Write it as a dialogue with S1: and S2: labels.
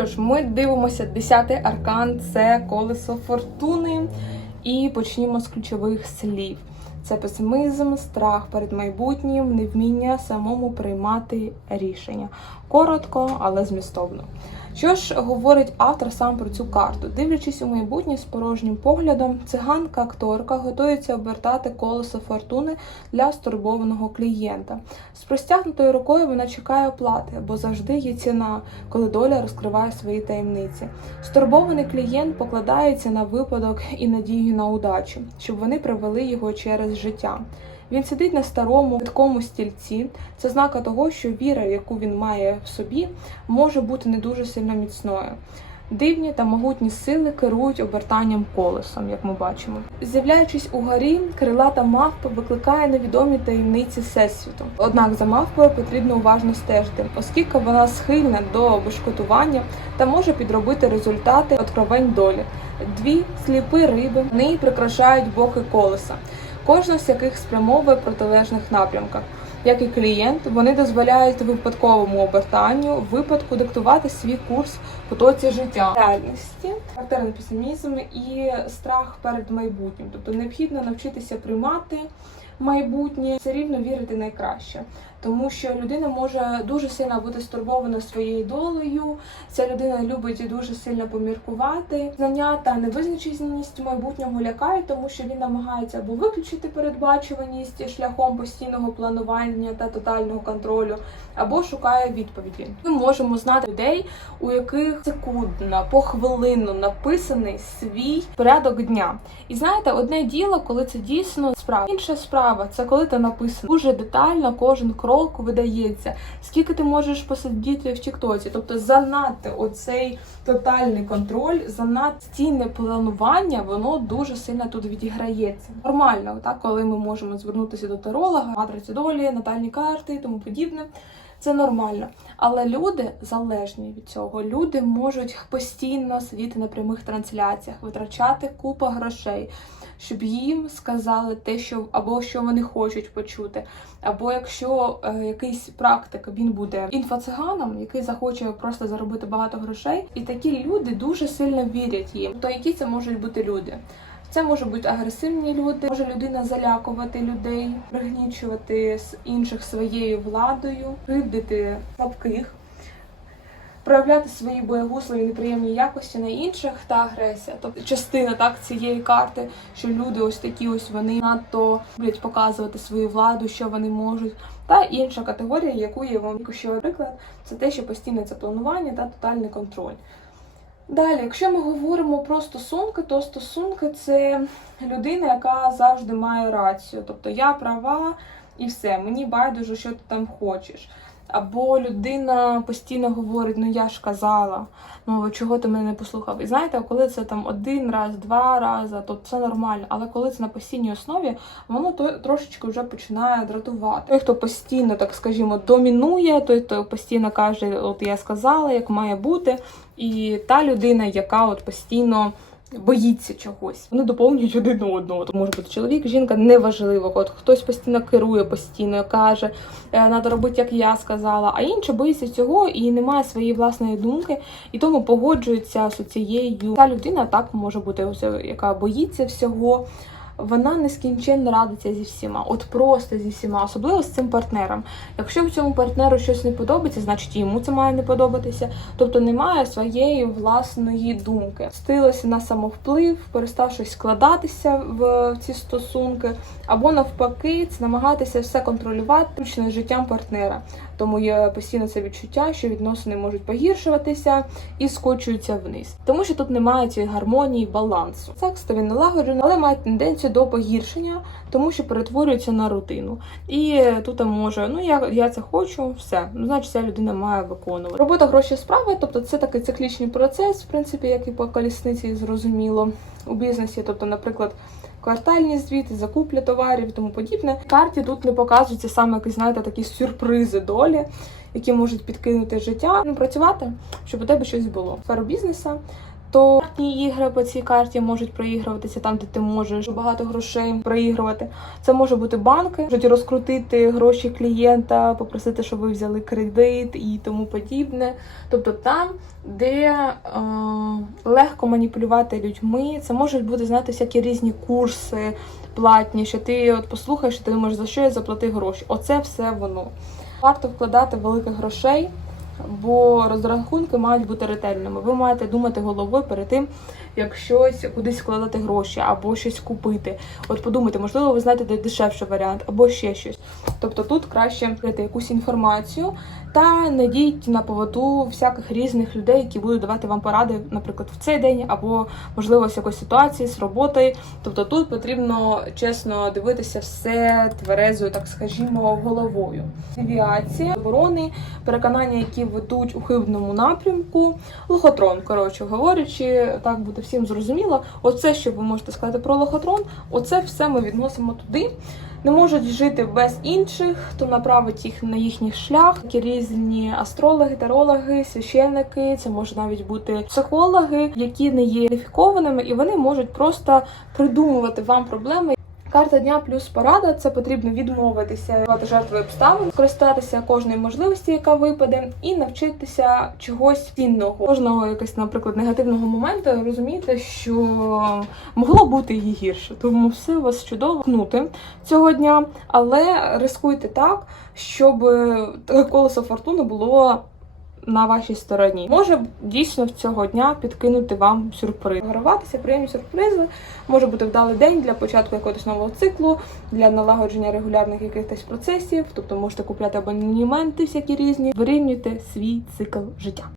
S1: Тож ми дивимося 10-й аркан це колесо фортуни. І почнімо з ключових слів: це песимізм, страх перед майбутнім, невміння самому приймати рішення. Коротко, але змістовно. Що ж говорить автор сам про цю карту? Дивлячись у майбутнє з порожнім поглядом, циганка-акторка готується обертати колесо фортуни для стурбованого клієнта. З простягнутою рукою вона чекає оплати, бо завжди є ціна, коли доля розкриває свої таємниці. Стурбований клієнт покладається на випадок і надію на удачу, щоб вони привели його через життя. Він сидить на старому такому стільці. Це знака того, що віра, яку він має в собі, може бути не дуже сильно міцною. Дивні та могутні сили керують обертанням колесом, як ми бачимо. З'являючись у горі, крилата мавпа викликає невідомі таємниці всесвіту. Однак за мавпою потрібно уважно стежити, оскільки вона схильна до бешкотування та може підробити результати откровень долі. Дві сліпі риби вони прикрашають боки колеса кожна з яких спрямовує протилежних напрямках. Як і клієнт, вони дозволяють випадковому обертанню випадку диктувати свій курс потоці життя реальності, характерний песимізм і страх перед майбутнім. Тобто необхідно навчитися приймати майбутнє, все рівно вірити найкраще. Тому що людина може дуже сильно бути стурбована своєю долею. Ця людина любить дуже сильно поміркувати. Знання та невизначеність майбутнього лякають, тому що він намагається або виключити передбачуваність шляхом постійного планування та тотального контролю, або шукає відповіді. Ми можемо знати людей, у яких секундно, похвилинно написаний свій порядок дня. І знаєте, одне діло, коли це дійсно справа. Інша справа це коли це написано дуже детально, кожен крок видається. Скільки ти можеш посидіти в Тіктоці? Тобто занадто оцей тотальний контроль, занадто цінне планування, воно дуже сильно тут відіграється. Нормально, так коли ми можемо звернутися до таролога, матриці долі, натальні карти і тому подібне. Це нормально, але люди залежні від цього. Люди можуть постійно сидіти на прямих трансляціях, витрачати купа грошей, щоб їм сказали те, що або що вони хочуть почути. Або якщо е, якийсь практик він буде інфоциганом, який захоче просто заробити багато грошей, і такі люди дуже сильно вірять їм. То які це можуть бути люди? Це можуть бути агресивні люди, може людина залякувати людей, пригнічувати інших своєю владою, кривдити слабких, проявляти свої боягузливі неприємні якості на інших та агресія. Тобто частина так цієї карти, що люди ось такі ось вони надто люблять показувати свою владу, що вони можуть. Та інша категорія, яку я вам тільки приклад, це те, що постійне це планування та тотальний контроль. Далі, якщо ми говоримо про стосунки, то стосунки це людина, яка завжди має рацію. Тобто я права і все, мені байдуже, що ти там хочеш. Або людина постійно говорить, ну я ж казала, ну чого ти мене не послухав. І знаєте, коли це там один раз, два рази, то це нормально. Але коли це на постійній основі, воно то трошечки вже починає дратувати. Той, хто постійно, так скажімо, домінує, той, хто постійно каже, от я сказала, як має бути, і та людина, яка от постійно. Боїться чогось, вони доповнюють один одного. То може бути чоловік, жінка неважливо. От хтось постійно керує, постійно каже, треба робити, як я сказала. А інша боїться цього і не має своєї власної думки, і тому погоджується з цією. Та людина так може бути, яка боїться всього. Вона нескінченно радиться зі всіма, от просто зі всіма, особливо з цим партнером. Якщо цьому партнеру щось не подобається, значить йому це має не подобатися. Тобто немає своєї власної думки. Стилося на самовплив, перестав щось складатися в ці стосунки, або навпаки, намагатися все контролювати з життям партнера. Тому є постійно це відчуття, що відносини можуть погіршуватися і скочуються вниз. Тому що тут немає цієї гармонії, балансу. Секс то він налагоджений, але має тенденцію до погіршення, тому що перетворюється на рутину. І тут може, ну я я це хочу, все. Ну, значить, ця людина має виконувати. Робота гроші справи, тобто це такий циклічний процес, в принципі, як і по колісниці, зрозуміло у бізнесі. Тобто, наприклад. Квартальні звіти, закупля товарів і тому подібне. В карті тут не показуються саме якісь, знаєте, такі сюрпризи долі, які можуть підкинути життя. Ну, працювати, щоб у тебе щось було. Сферу бізнесу То ні ігри по цій карті можуть проігруватися там, де ти можеш багато грошей проігрувати. Це може бути банки, можуть розкрутити гроші клієнта, попросити, щоб ви взяли кредит і тому подібне. Тобто там, де е, легко маніпулювати людьми, це можуть бути знаєте, всякі різні курси платні, що ти от послухаєш, ти думаєш, за що я заплатив гроші. Оце все воно. Варто вкладати великих грошей, бо розрахунки мають бути ретельними. Ви маєте думати головою перед тим, як щось кудись вкладати гроші або щось купити. От подумайте, можливо, ви знаєте, де дешевший варіант, або ще щось. Тобто тут краще брати якусь інформацію та не дійте на поводу всяких різних людей, які будуть давати вам поради, наприклад, в цей день, або можливо з якоїсь ситуації, з роботи. Тобто тут потрібно чесно дивитися все тверезою, так скажімо, головою. Девіація, оборони, переконання, які ведуть у хибному напрямку, лохотрон, коротше говорячи, так буде всім зрозуміло. Оце, що ви можете сказати про лохотрон, оце все ми відносимо туди. Не можуть жити без інших, хто направить їх на їхній шлях. Такі різні астрологи, тарологи, священники, це може навіть бути психологи, які не є кваліфікованими, і вони можуть просто придумувати вам проблеми. Карта дня плюс порада це потрібно відмовитися від жертви обставин, скористатися кожної можливості, яка випаде, і навчитися чогось цінного. Кожного якогось, наприклад, негативного моменту розумієте, що могло бути і гірше. Тому все у вас чудово кнути цього дня, але рискуйте так, щоб колесо фортуни було. На вашій стороні може дійсно в цього дня підкинути вам сюрприз. Гаруватися, приємні сюрпризи. Може бути вдалий день для початку якогось нового циклу, для налагодження регулярних якихось процесів. Тобто можете купляти абонементи всякі різні. Вирівнюйте свій цикл життя.